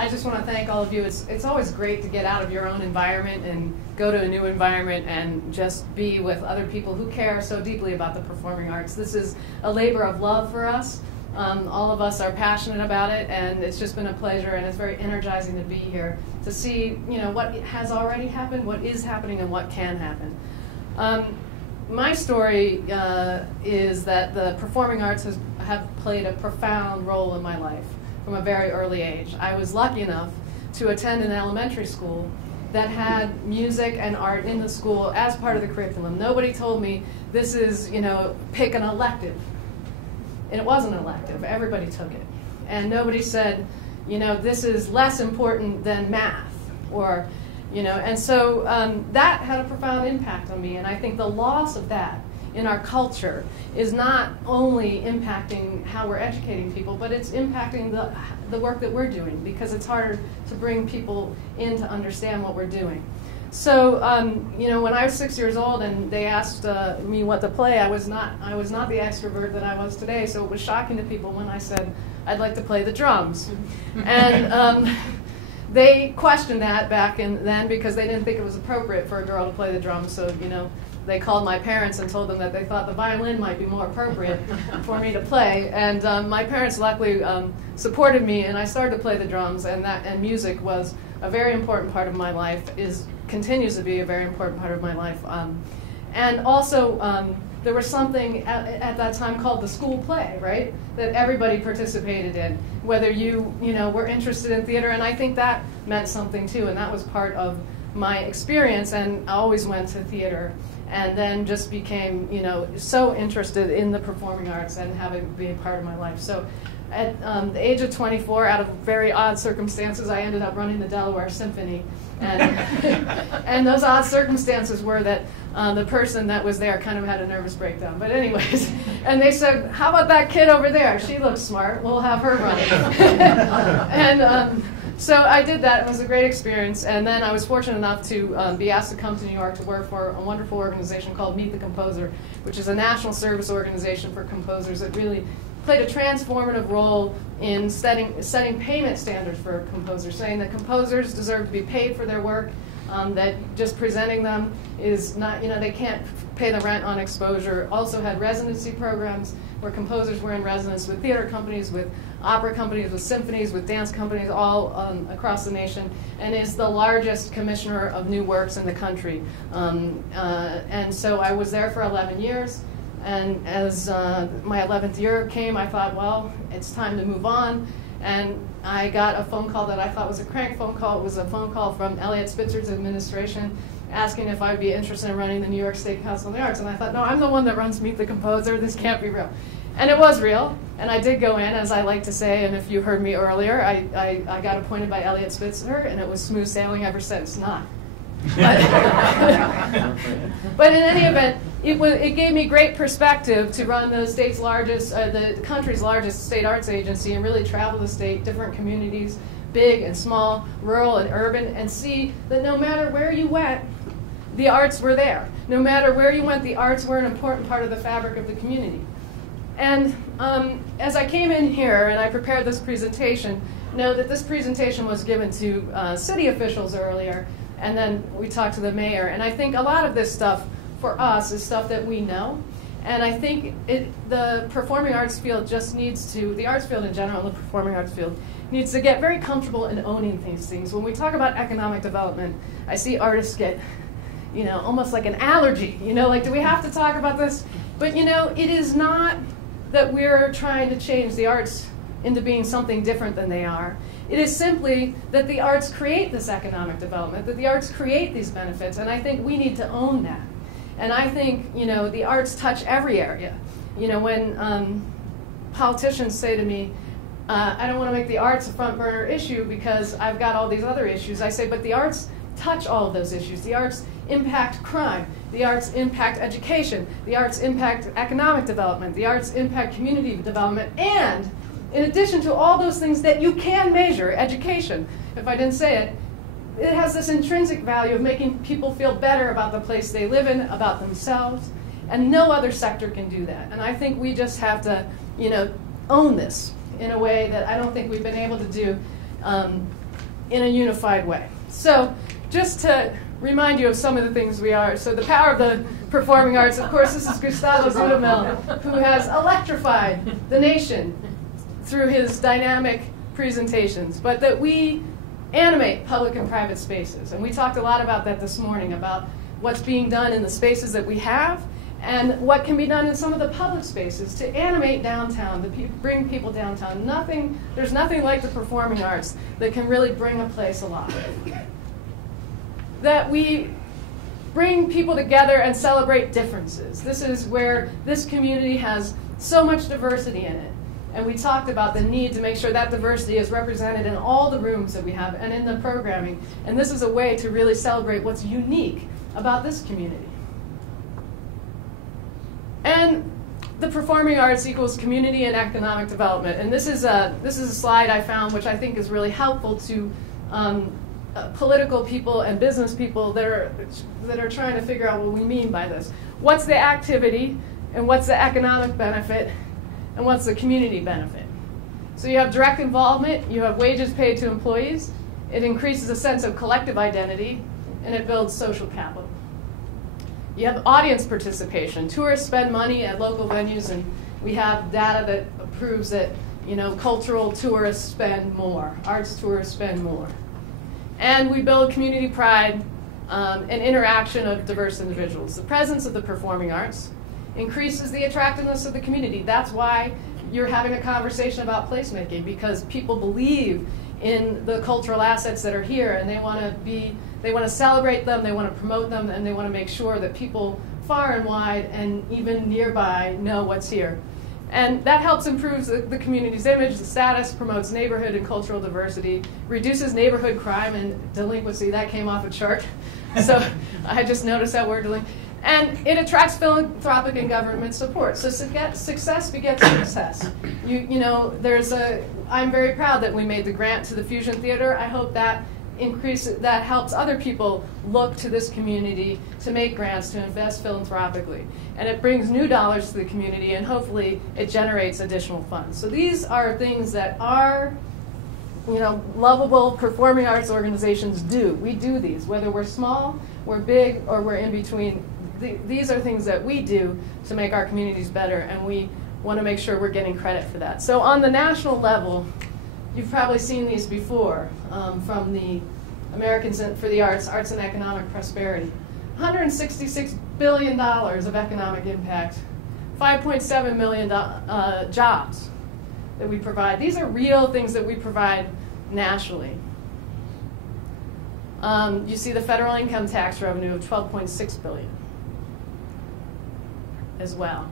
I just want to thank all of you. It's always great to get out of your own environment and go to a new environment and just be with other people who care so deeply about the performing arts. This is a labor of love for us. All of us are passionate about it, and it's just been a pleasure, and it's very energizing to be here to see, what has already happened, what is happening, and what can happen. My story is that the performing arts have played a profound role in my life from a very early age. I was lucky enough to attend an elementary school that had music and art in the school as part of the curriculum. Nobody told me this is, pick an elective. And it wasn't an elective. Everybody took it. And nobody said, this is less important than math, or, and so that had a profound impact on me. And I think the loss of that in our culture is not only impacting how we're educating people, but it's impacting the work that we're doing, because it's harder to bring people in to understand what we're doing. So, when I was 6 years old and they asked me what to play, I was not the extrovert that I was today. So it was shocking to people when I said I'd like to play the drums, and they questioned that back then because they didn't think it was appropriate for a girl to play the drums. So they called my parents and told them that they thought the violin might be more appropriate for me to play. And my parents luckily supported me, and I started to play the drums. And music was a very important part of my life. Continues to be a very important part of my life. And also, there was something at that time called the school play, right? That everybody participated in, whether you were interested in theater, and I think that meant something too, and that was part of my experience. And I always went to theater, and then just became so interested in the performing arts and having it be a part of my life. So at the age of 24, out of very odd circumstances, I ended up running the Delaware Symphony. And those odd circumstances were that the person that was there kind of had a nervous breakdown. But anyways, and they said, how about that kid over there? She looks smart. We'll have her run. And so I did that. It was a great experience. And then I was fortunate enough to be asked to come to New York to work for a wonderful organization called Meet the Composer, which is a national service organization for composers that really played a transformative role in setting payment standards for composers, saying that composers deserve to be paid for their work, that just presenting them is not, they can't pay the rent on exposure. Also had residency programs where composers were in residence with theater companies, with opera companies, with symphonies, with dance companies, all across the nation, and is the largest commissioner of new works in the country. And so I was there for 11 years. And as my 11th year came, I thought, well, it's time to move on. And I got a phone call that I thought was a crank phone call. It was a phone call from Elliott Spitzer's administration asking if I'd be interested in running the New York State Council on the Arts. And I thought, no, I'm the one that runs Meet the Composer. This can't be real. And it was real. And I did go in, as I like to say, and if you heard me earlier, I got appointed by Elliott Spitzer, and it was smooth sailing ever since. Not. But in any event, it gave me great perspective to run the country's largest state arts agency and really travel the state, different communities, big and small, rural and urban, and see that no matter where you went, the arts were there. No matter where you went, the arts were an important part of the fabric of the community. And as I came in here and I prepared this presentation, know that this presentation was given to city officials earlier, and then we talked to the mayor. And I think a lot of this stuff for us is stuff that we know. And I think the performing arts field just needs to, the arts field in general and the performing arts field, needs to get very comfortable in owning these things. When we talk about economic development, I see artists get, almost like an allergy. Like, do we have to talk about this? But, it is not that we're trying to change the arts into being something different than they are. It is simply that the arts create this economic development, that the arts create these benefits, and I think we need to own that. And I think, the arts touch every area. When politicians say to me, I don't want to make the arts a front burner issue because I've got all these other issues, I say, but the arts touch all of those issues. The arts impact crime. The arts impact education. The arts impact economic development. The arts impact community development. And in addition to all those things that you can measure, education, if I didn't say it, it has this intrinsic value of making people feel better about the place they live in, about themselves, and no other sector can do that. And I think we just have to, own this in a way that I don't think we've been able to do in a unified way. So just to remind you of some of the things we are. So the power of the performing arts, of course, this is Gustavo Dudamel, who has electrified the nation through his dynamic presentations, but that we animate public and private spaces. And we talked a lot about that this morning, about what's being done in the spaces that we have and what can be done in some of the public spaces to animate downtown, to bring people downtown. There's nothing like the performing arts that can really bring a place alive. That we bring people together and celebrate differences. This is where this community has so much diversity in it. And we talked about the need to make sure that diversity is represented in all the rooms that we have and in the programming. And this is a way to really celebrate what's unique about this community. And the performing arts equals community and economic development. And this is a slide I found which I think is really helpful to political people and business people that are trying to figure out what we mean by this. What's the activity, and what's the economic benefit, and what's the community benefit? So you have direct involvement, you have wages paid to employees, it increases a sense of collective identity, and it builds social capital. You have audience participation. Tourists spend money at local venues, and we have data that proves that cultural tourists spend more, arts tourists spend more. And we build community pride and interaction of diverse individuals. The presence of the performing arts increases the attractiveness of the community. That's why you're having a conversation about placemaking, because people believe in the cultural assets that are here, and they want to celebrate them, they want to promote them, and they want to make sure that people far and wide and even nearby know what's here. And that helps improve the community's image, the status, promotes neighborhood and cultural diversity, reduces neighborhood crime and delinquency. That came off a chart. So I just noticed that word, delinquency. And it attracts philanthropic and government support. So success begets success. I'm very proud that we made the grant to the Fusion Theater. I hope that helps other people look to this community to make grants, to invest philanthropically. And it brings new dollars to the community, and hopefully it generates additional funds. So these are things that our lovable performing arts organizations do. We do these, whether we're small, we're big, or we're in between. These are things that we do to make our communities better, and we want to make sure we're getting credit for that. So on the national level, you've probably seen these before from the Americans for the Arts and Economic Prosperity. $166 billion of economic impact, 5.7 million jobs that we provide. These are real things that we provide nationally. You see the federal income tax revenue of $12.6 billion as well.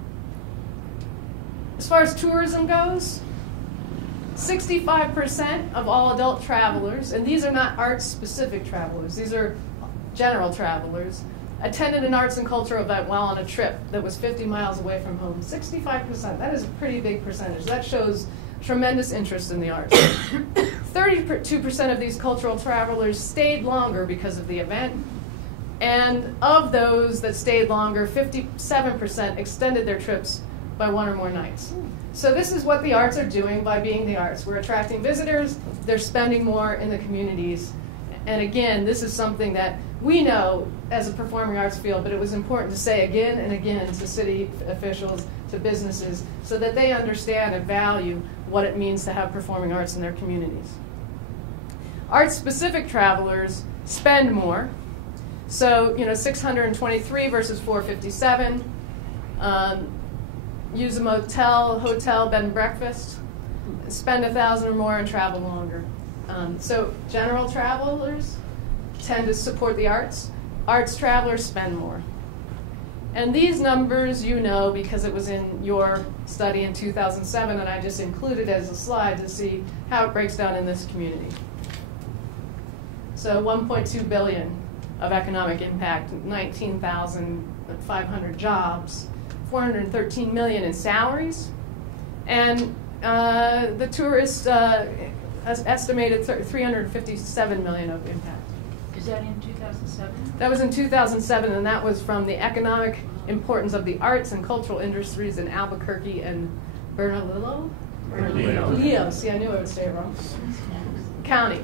As far as tourism goes, 65% of all adult travelers, and these are not arts-specific travelers, these are general travelers, attended an arts and cultural event while on a trip that was 50 miles away from home. 65%, that is a pretty big percentage. That shows tremendous interest in the arts. 32% of these cultural travelers stayed longer because of the event, and of those that stayed longer, 57% extended their trips by 1 or more nights. So this is what the arts are doing by being the arts. We're attracting visitors, they're spending more in the communities. And again, this is something that we know as a performing arts field, but it was important to say again and again to city officials, to businesses, so that they understand and value what it means to have performing arts in their communities. Arts-specific travelers spend more. So, 623 versus 457. Use a motel, hotel, bed and breakfast, spend 1,000 or more and travel longer. So general travelers tend to support the arts. Arts travelers spend more. And these numbers because it was in your study in 2007, and I just included as a slide to see how it breaks down in this community. So 1.2 billion of economic impact, 19,500 jobs, 413 million in salaries, and the tourist estimated 357 million of impact. Is that in 2007? That was in 2007, and that was from the economic importance of the arts and cultural industries in Albuquerque and Bernalillo? Bernalillo. See, I knew I would say it wrong. County.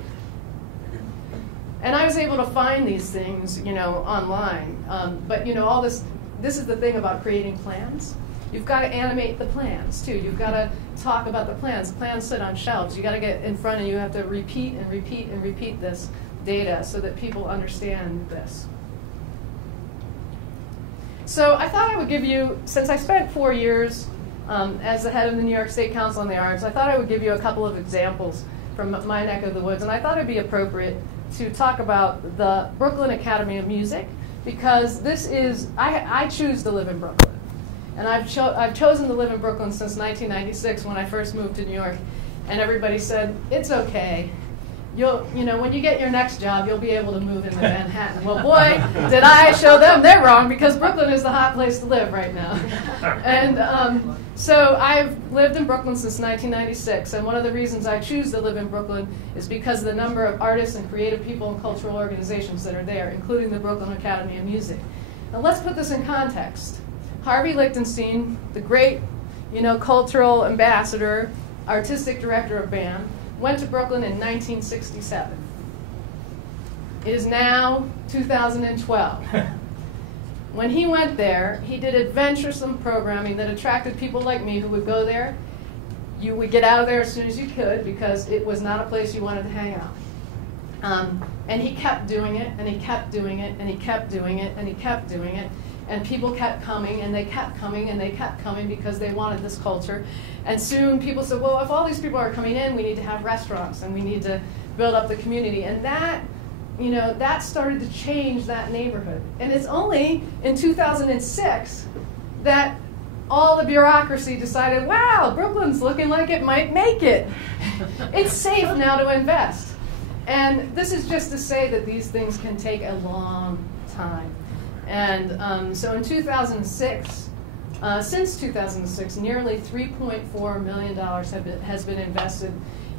And I was able to find these things, online. But all this is the thing about creating plans. You've got to animate the plans too. You've got to talk about the plans. Plans sit on shelves. You got to get in front and you have to repeat and repeat and repeat this data so that people understand this. So I thought I would give you, since I spent 4 years as the head of the New York State Council on the Arts, I thought I would give you a couple of examples from my neck of the woods. And I thought it'd be appropriate to talk about the Brooklyn Academy of Music, because this is, I choose to live in Brooklyn. And I've chosen to live in Brooklyn since 1996 when I first moved to New York. And everybody said, it's okay. When you get your next job, you'll be able to move into Manhattan. Well, boy, did I show them they're wrong, because Brooklyn is the hot place to live right now. And so I've lived in Brooklyn since 1996, and one of the reasons I choose to live in Brooklyn is because of the number of artists and creative people and cultural organizations that are there, including the Brooklyn Academy of Music. Now let's put this in context. Harvey Lichtenstein, the great, cultural ambassador, artistic director of BAM, went to Brooklyn in 1967. It is now 2012. When he went there, he did adventuresome programming that attracted people like me who would go there. You would get out of there as soon as you could, because it was not a place you wanted to hang out. And he kept doing it, and he kept doing it, and he kept doing it, and he kept doing it. And people kept coming, and they kept coming, and they kept coming because they wanted this culture. And soon people said, well, if all these people are coming in, we need to have restaurants, and we need to build up the community. And that, that started to change that neighborhood. And it's only in 2006 that all the bureaucracy decided, wow, Brooklyn's looking like it might make it. It's safe now to invest. And this is just to say that these things can take a long time. And so in 2006, since 2006, nearly $3.4 million has been invested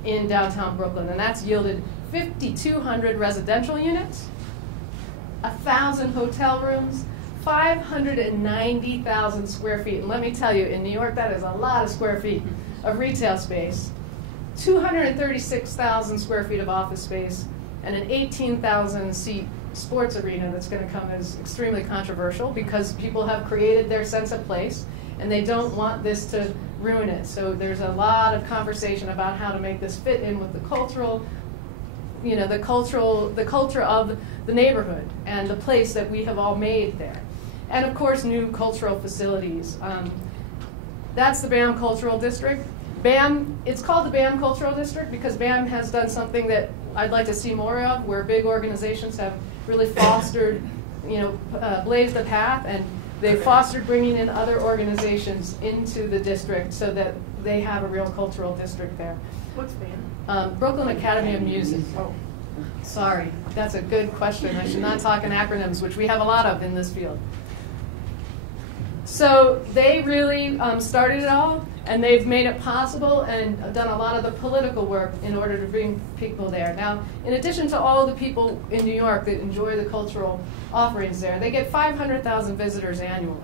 in downtown Brooklyn, and that's yielded 5,200 residential units, 1,000 hotel rooms, 590,000 square feet. And let me tell you, in New York, that is a lot of square feet of retail space, 236,000 square feet of office space, and an 18,000-seat sports arena that's going to come as extremely controversial, because people have created their sense of place and they don't want this to ruin it. So there's a lot of conversation about how to make this fit in with the cultural, the culture of the neighborhood and the place that we have all made there. And of course, new cultural facilities. That's the BAM Cultural District. BAM, it's called the BAM Cultural District because BAM has done something that I'd like to see more of, where big organizations have really fostered, blazed the path, and they fostered bringing in other organizations into the district so that they have a real cultural district there. What's BAM? Brooklyn Academy of Music. Oh, sorry, that's a good question. I should not talk in acronyms, which we have a lot of in this field. So they really started it all, and they've made it possible and done a lot of the political work in order to bring people there. Now, in addition to all of the people in New York that enjoy the cultural offerings there, they get 500,000 visitors annually.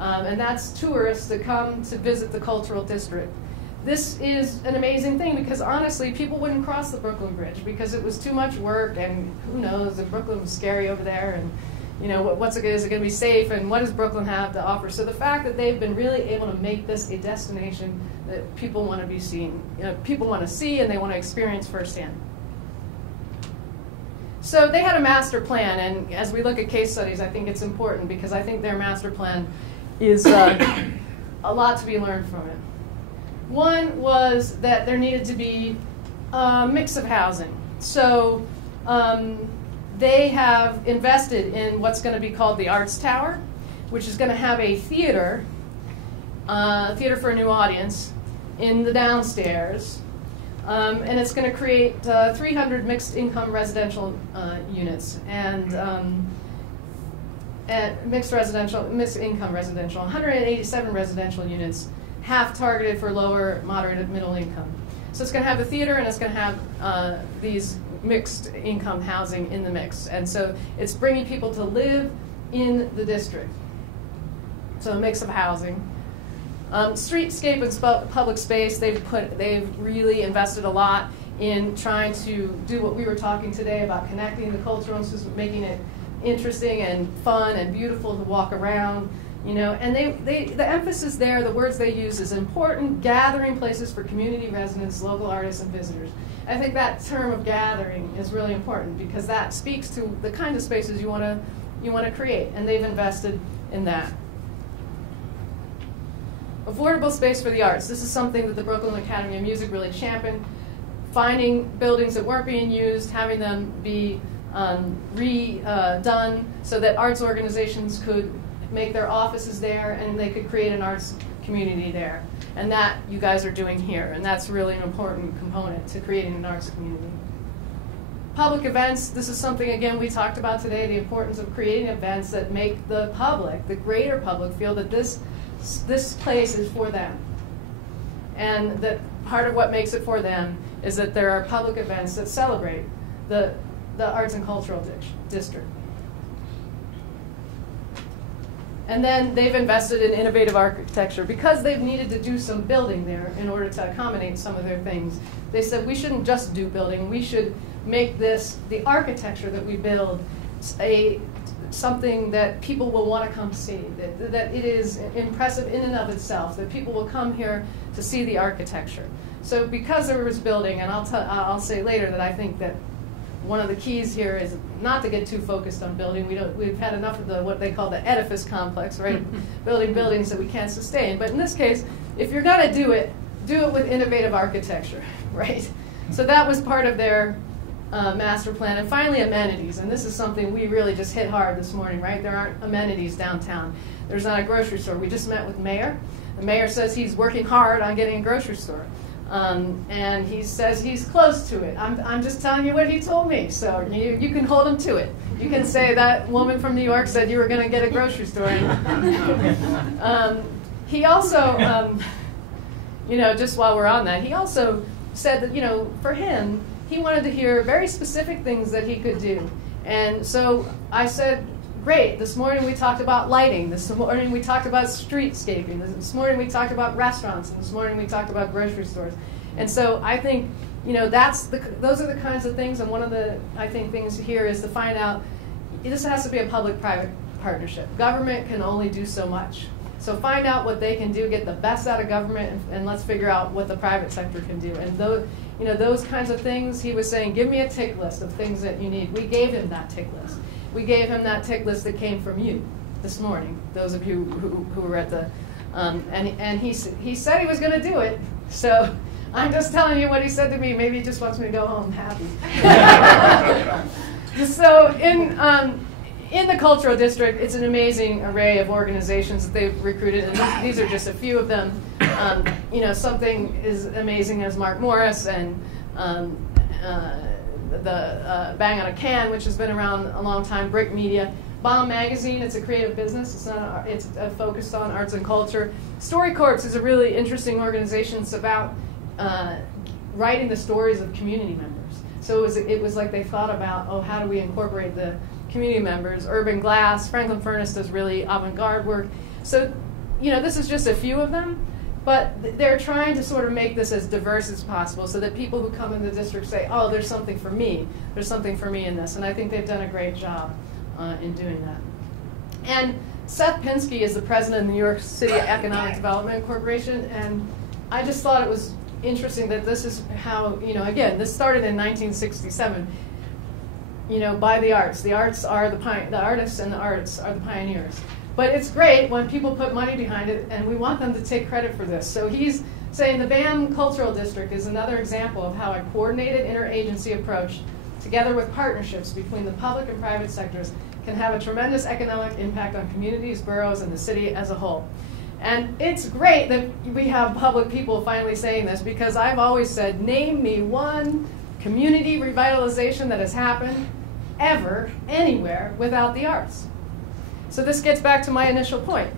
And that's tourists that come to visit the cultural district. This is an amazing thing because, honestly, people wouldn't cross the Brooklyn Bridge because it was too much work, and who knows, if Brooklyn was scary over there, and is it going to be safe, and what does Brooklyn have to offer? So the fact that they've been really able to make this a destination that people want to be seen, people want to see and they want to experience firsthand. So they had a master plan, and as we look at case studies, I think it's important because I think their master plan is a lot to be learned from it. One was that there needed to be a mix of housing. So they have invested in what's going to be called the Arts Tower, which is going to have a theater for a new audience in the downstairs. And it's going to create 300 mixed-income residential units and mixed-income residential, 187 residential units, half targeted for lower, moderate, and middle income. So it's going to have a theater, and it's going to have these mixed income housing in the mix. And so it's bringing people to live in the district. So a mix of housing. Streetscape and public space, they've really invested a lot in trying to do what we were talking today about connecting the cultural institutes, making it interesting and fun and beautiful to walk around. And the emphasis there, the words they use is important gathering places for community residents, local artists, and visitors. I think that term of gathering is really important because that speaks to the kind of spaces you want to create, and they've invested in that. Affordable space for the arts. This is something that the Brooklyn Academy of Music really championed. Finding buildings that weren't being used, having them be redone so that arts organizations could make their offices there and they could create an arts community there. And that you guys are doing here, and that's really an important component to creating an arts community. Public events, this is something, again, we talked about today, the importance of creating events that make the public, the greater public, feel that this place is for them. And that part of what makes it for them is that there are public events that celebrate the arts and cultural district. And then they've invested in innovative architecture. Because they've needed to do some building there in order to accommodate some of their things, they said we shouldn't just do building, we should make this, the architecture that we build, something that people will want to come see, that it is impressive in and of itself, that people will come here to see the architecture. So because there was building, and I'll say later that I think that one of the keys here is not to get too focused on building. We've had enough of what they call the edifice complex, right? Building buildings that we can't sustain. But in this case, if you're going to do it with innovative architecture, right? So that was part of their master plan. And finally, amenities. And this is something we really just hit hard this morning, right? There aren't amenities downtown. There's not a grocery store. We just met with the mayor. The mayor says he's working hard on getting a grocery store. And he says he's close to it. I'm just telling you what he told me, so you can hold him to it. You can say that woman from New York said you were going to get a grocery store. He also, just while we're on that, he also said that, for him, he wanted to hear very specific things that he could do. And so I said, great, this morning we talked about lighting, this morning we talked about streetscaping, this morning we talked about restaurants, and this morning we talked about grocery stores. And so I think, those are the kinds of things, and one of the, I think, things here is to find out, this has to be a public-private partnership. Government can only do so much. So find out what they can do, get the best out of government, and let's figure out what the private sector can do. And those kinds of things, he was saying, give me a tick list of things that you need. We gave him that tick list. We gave him that tick list that came from you this morning, those of you who were at the, and he said he was going to do it. So I'm just telling you what he said to me. Maybe he just wants me to go home happy. So in the cultural district, it's an amazing array of organizations that they've recruited, and these are just a few of them. Something as amazing as Mark Morris and the Bang on a Can, which has been around a long time, Brick Media. Bomb Magazine, it's a creative business. It's focused on arts and culture. StoryCorps is a really interesting organization. It's about writing the stories of community members. So it was like they thought about, how do we incorporate the community members? Urban Glass, Franklin Furnace does really avant-garde work. So, this is just a few of them. But they're trying to sort of make this as diverse as possible so that people who come in the district say, there's something for me. There's something for me in this. And I think they've done a great job in doing that. And Seth Pinsky is the president of the New York City Economic Development Corporation. And I just thought it was interesting that this is how, again, this started in 1967, by the arts. The arts are the artists, and the arts are the pioneers. But it's great when people put money behind it, and we want them to take credit for this. So he's saying the BAM Cultural District is another example of how a coordinated interagency approach, together with partnerships between the public and private sectors, can have a tremendous economic impact on communities, boroughs, and the city as a whole. And it's great that we have public people finally saying this, because I've always said, name me one community revitalization that has happened ever, anywhere, without the arts. So this gets back to my initial point.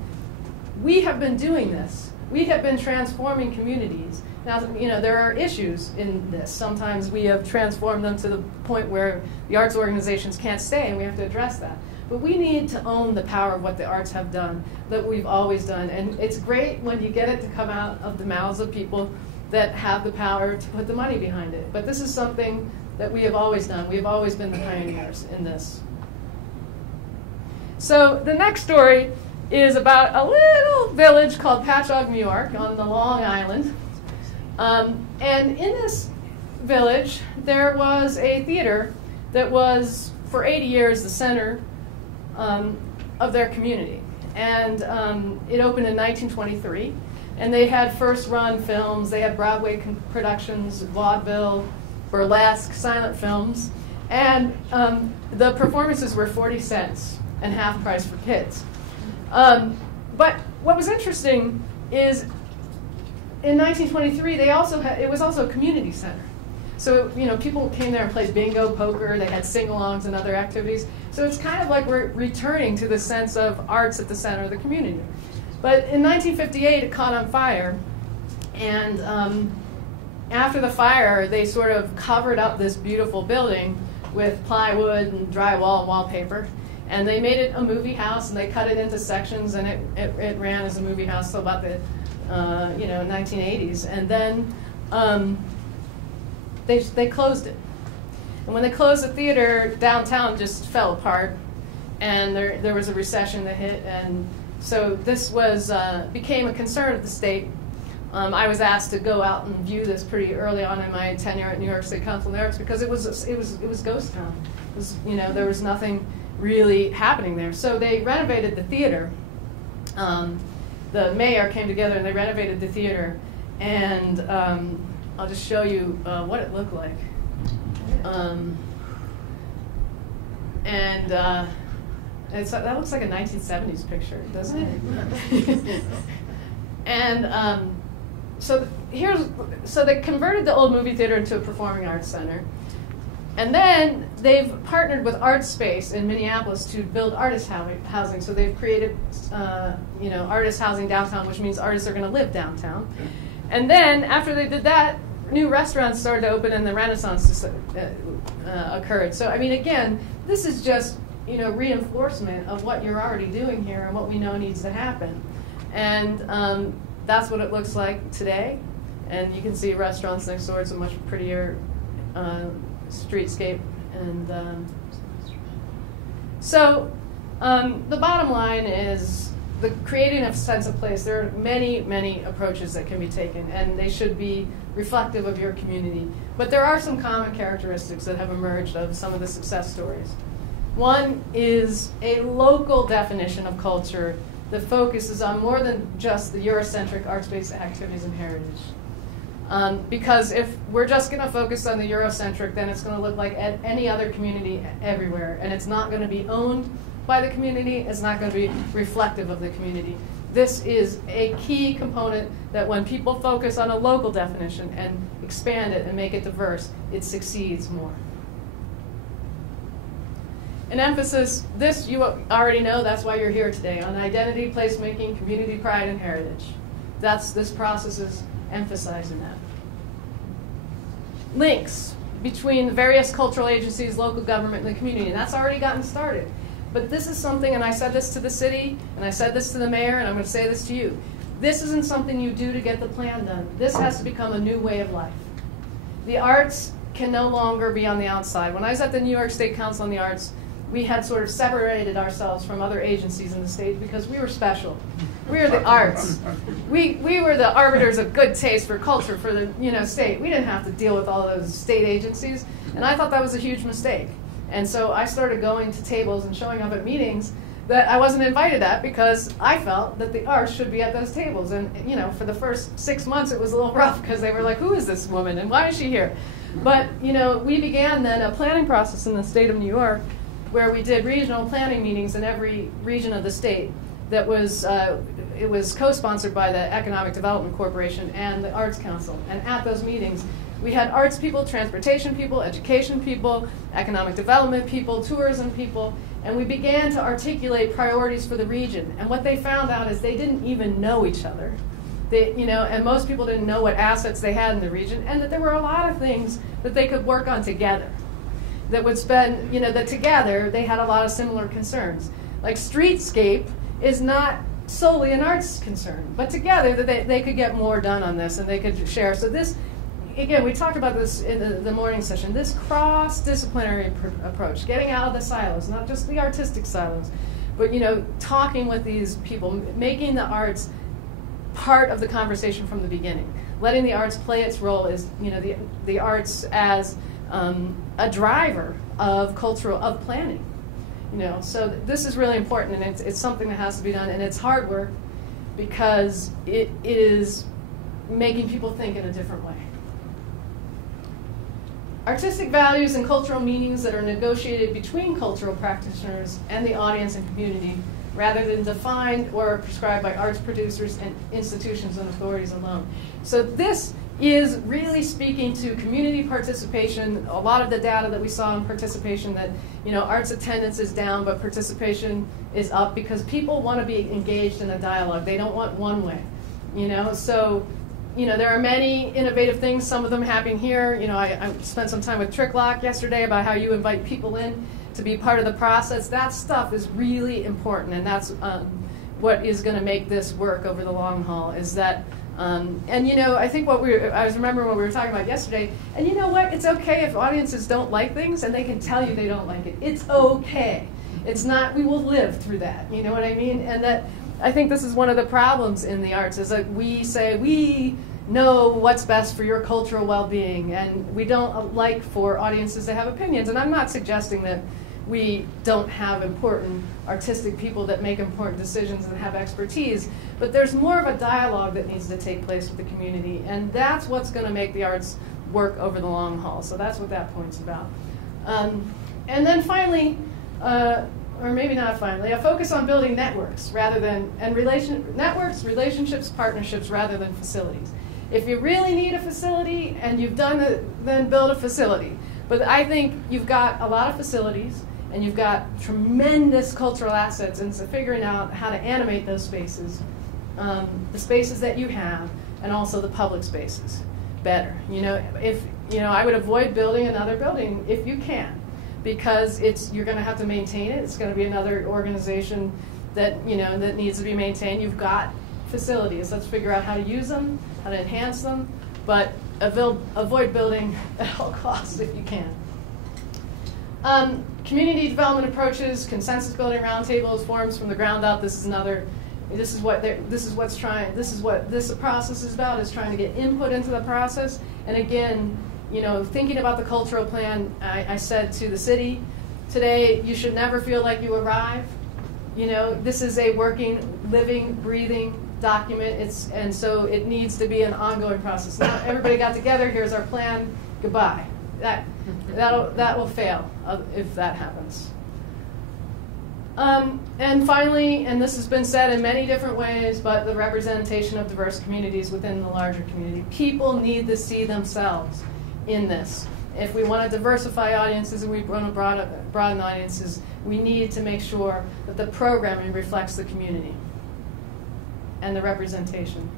We have been doing this. We have been transforming communities. Now, there are issues in this. Sometimes we have transformed them to the point where the arts organizations can't stay, and we have to address that. But we need to own the power of what the arts have done, that we've always done. And it's great when you get it to come out of the mouths of people that have the power to put the money behind it. But this is something that we have always done. We have always been the pioneers in this. So the next story is about a little village called Patchogue, New York, on the Long Island. And in this village, there was a theater that was, for 80 years, the center of their community. And it opened in 1923. And they had first-run films. They had Broadway productions, vaudeville, burlesque, silent films. And the performances were 40 cents and half price for kids. But what was interesting is in 1923, it was also a community center. So, people came there and played bingo, poker, they had sing-alongs and other activities. So it's kind of like we're returning to the sense of arts at the center of the community. But in 1958, it caught on fire. And after the fire, they sort of covered up this beautiful building with plywood and drywall and wallpaper. And they made it a movie house, and they cut it into sections, and it ran as a movie house till about the 1980s. And then they closed it. And when they closed the theater, downtown just fell apart, and there was a recession that hit, and so this became a concern of the state. I was asked to go out and view this pretty early on in my tenure at New York State Council on the Arts because it was ghost town. It was, there was nothing really happening there. So they renovated the theater. The mayor came together and they renovated the theater, and I'll just show you what it looked like. That looks like a 1970s picture, doesn't it? And so they converted the old movie theater into a performing arts center. And then they've partnered with Art Space in Minneapolis to build artist housing. So they've created, artist housing downtown, which means artists are going to live downtown. And then after they did that, new restaurants started to open, and the Renaissance occurred. So again, this is just reinforcement of what you're already doing here and what we know needs to happen. And that's what it looks like today. And you can see restaurants next door. It's a much prettier streetscape. And so the bottom line is the creating a sense of place. There are many, many approaches that can be taken, and they should be reflective of your community. But there are some common characteristics that have emerged of some of the success stories. One is a local definition of culture that focuses on more than just the Eurocentric arts-based activities and heritage. Because if we're just going to focus on the Eurocentric, then it's going to look like any other community everywhere. And it's not going to be owned by the community. It's not going to be reflective of the community. This is a key component that when people focus on a local definition and expand it and make it diverse, it succeeds more. An emphasis, this you already know, that's why you're here today, on identity, placemaking, community pride, and heritage. This process is emphasizing that. Links between the various cultural agencies, local government, and the community, and that's already gotten started. But this is something, and I said this to the city, and I said this to the mayor, and I'm going to say this to you. This isn't something you do to get the plan done. This has to become a new way of life. The arts can no longer be on the outside. When I was at the New York State Council on the Arts, we had sort of separated ourselves from other agencies in the state because we were special. We were the arts. We were the arbiters of good taste for culture for the state. We didn't have to deal with all those state agencies, and I thought that was a huge mistake. And so I started going to tables and showing up at meetings that I wasn't invited at because I felt that the arts should be at those tables. And for the first 6 months it was a little rough because they were like, who is this woman and why is she here? But we began then a planning process in the state of New York where we did regional planning meetings in every region of the state. That was it was co-sponsored by the Economic Development Corporation and the Arts Council. And at those meetings, we had arts people, transportation people, education people, economic development people, tourism people, and we began to articulate priorities for the region. And what they found out is they didn't even know each other. And most people didn't know what assets they had in the region, and that there were a lot of things that they could work on together. That would spend, that together they had a lot of similar concerns. Like streetscape is not solely an arts concern, but together that they could get more done on this and they could share. So this, again, we talked about this in the morning session, this cross-disciplinary approach, getting out of the silos, not just the artistic silos, but talking with these people, making the arts part of the conversation from the beginning, letting the arts play its role as the arts as a driver of planning. So this is really important, and it's something that has to be done, and it's hard work because it is making people think in a different way. Artistic values and cultural meanings that are negotiated between cultural practitioners and the audience and community, rather than defined or prescribed by arts producers and institutions and authorities alone. So this is really speaking to community participation. A lot of the data that we saw in participation that, arts attendance is down, but participation is up because people want to be engaged in a dialogue. They don't want one way, So, there are many innovative things, some of them happening here. I spent some time with Tricklock yesterday about how you invite people in to be part of the process. That stuff is really important, and that's what is going to make this work over the long haul, is that I think I was remembering what we were talking about yesterday, and you know what? It's okay if audiences don't like things, and they can tell you they don't like it. It's okay. It's not, we will live through that, you know what I mean? And that, I think this is one of the problems in the arts, is that we say, we know what's best for your cultural well-being, and we don't like for audiences to have opinions. And I'm not suggesting that we don't have important artistic people that make important decisions and have expertise, but there's more of a dialogue that needs to take place with the community, and that's what's going to make the arts work over the long haul. So that's what that point's about. And then finally, or maybe not finally, a focus on building networks rather than, relationships, partnerships rather than facilities. If you really need a facility and you've done it, then build a facility. But I think you've got a lot of facilities and you've got tremendous cultural assets, and so figuring out how to animate those spaces, the spaces that you have, and also the public spaces better. I would avoid building another building if you can, because you're going to have to maintain it. It's going to be another organization that that needs to be maintained. You've got facilities. Let's figure out how to use them, how to enhance them, but avoid building at all costs if you can. Community development approaches, consensus building roundtables, forums from the ground up. This is what this process is about, is trying to get input into the process. And again, thinking about the cultural plan, I said to the city today, you should never feel like you arrive. This is a working, living, breathing document. And so it needs to be an ongoing process. Not everybody got together, here's our plan, goodbye. That will fail if that happens. And finally, and this has been said in many different ways, but the representation of diverse communities within the larger community. People need to see themselves in this. If we want to diversify audiences and we want to broaden audiences, we need to make sure that the programming reflects the community and the representation.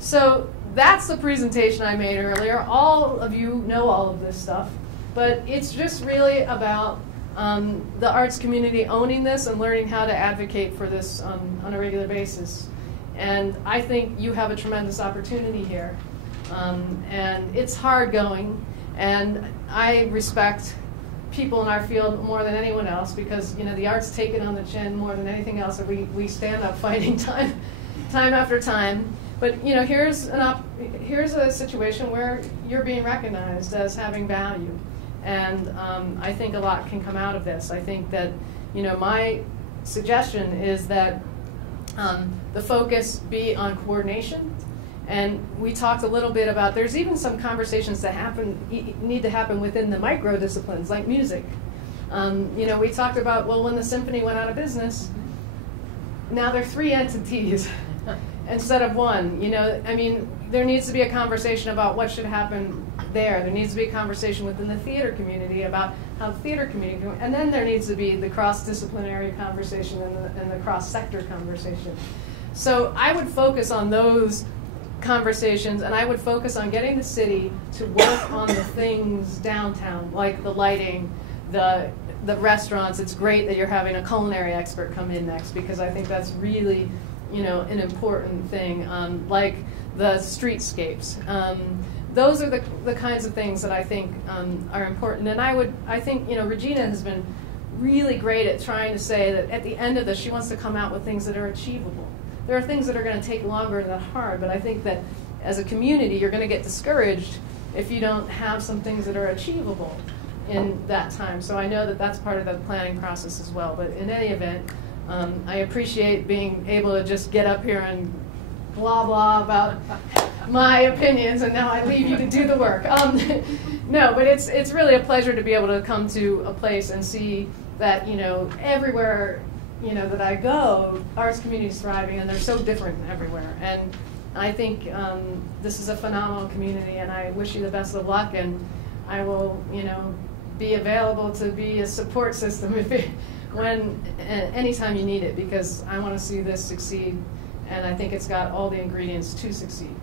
So that's the presentation I made earlier. All of you know all of this stuff, but it's just really about the arts community owning this and learning how to advocate for this on a regular basis. And I think you have a tremendous opportunity here. And it's hard going, and I respect people in our field more than anyone else, because the arts take it on the chin more than anything else, and we stand up fighting time after time. But here's a situation where you're being recognized as having value, and I think a lot can come out of this. I think that my suggestion is that the focus be on coordination. And we talked a little bit about, there's even some conversations that need to happen within the micro disciplines, like music. We talked about, well, when the symphony went out of business, now they're 3 entities instead of 1. There needs to be a conversation about what should happen there. There needs to be a conversation within the theater community about how the theater community, and then there needs to be the cross-disciplinary conversation and the cross-sector conversation. So I would focus on those conversations, and I would focus on getting the city to work on the things downtown, like the lighting, the restaurants. It's great that you're having a culinary expert come in next, because I think that's really an important thing, like the streetscapes. Those are the kinds of things that I think are important. And I think Regina has been really great at trying to say that at the end of this, she wants to come out with things that are achievable. There are things that are going to take longer and that are hard, but I think that as a community, you're going to get discouraged if you don't have some things that are achievable in that time. So I know that that's part of the planning process as well. But in any event, I appreciate being able to just get up here and blah, blah about my opinions, and now I leave you to do the work. No, but it's really a pleasure to be able to come to a place and see that, everywhere, that I go, arts community is thriving, and they're so different everywhere. And I think this is a phenomenal community, and I wish you the best of luck, and I will, be available to be a support system anytime you need it, because I want to see this succeed, and I think it's got all the ingredients to succeed.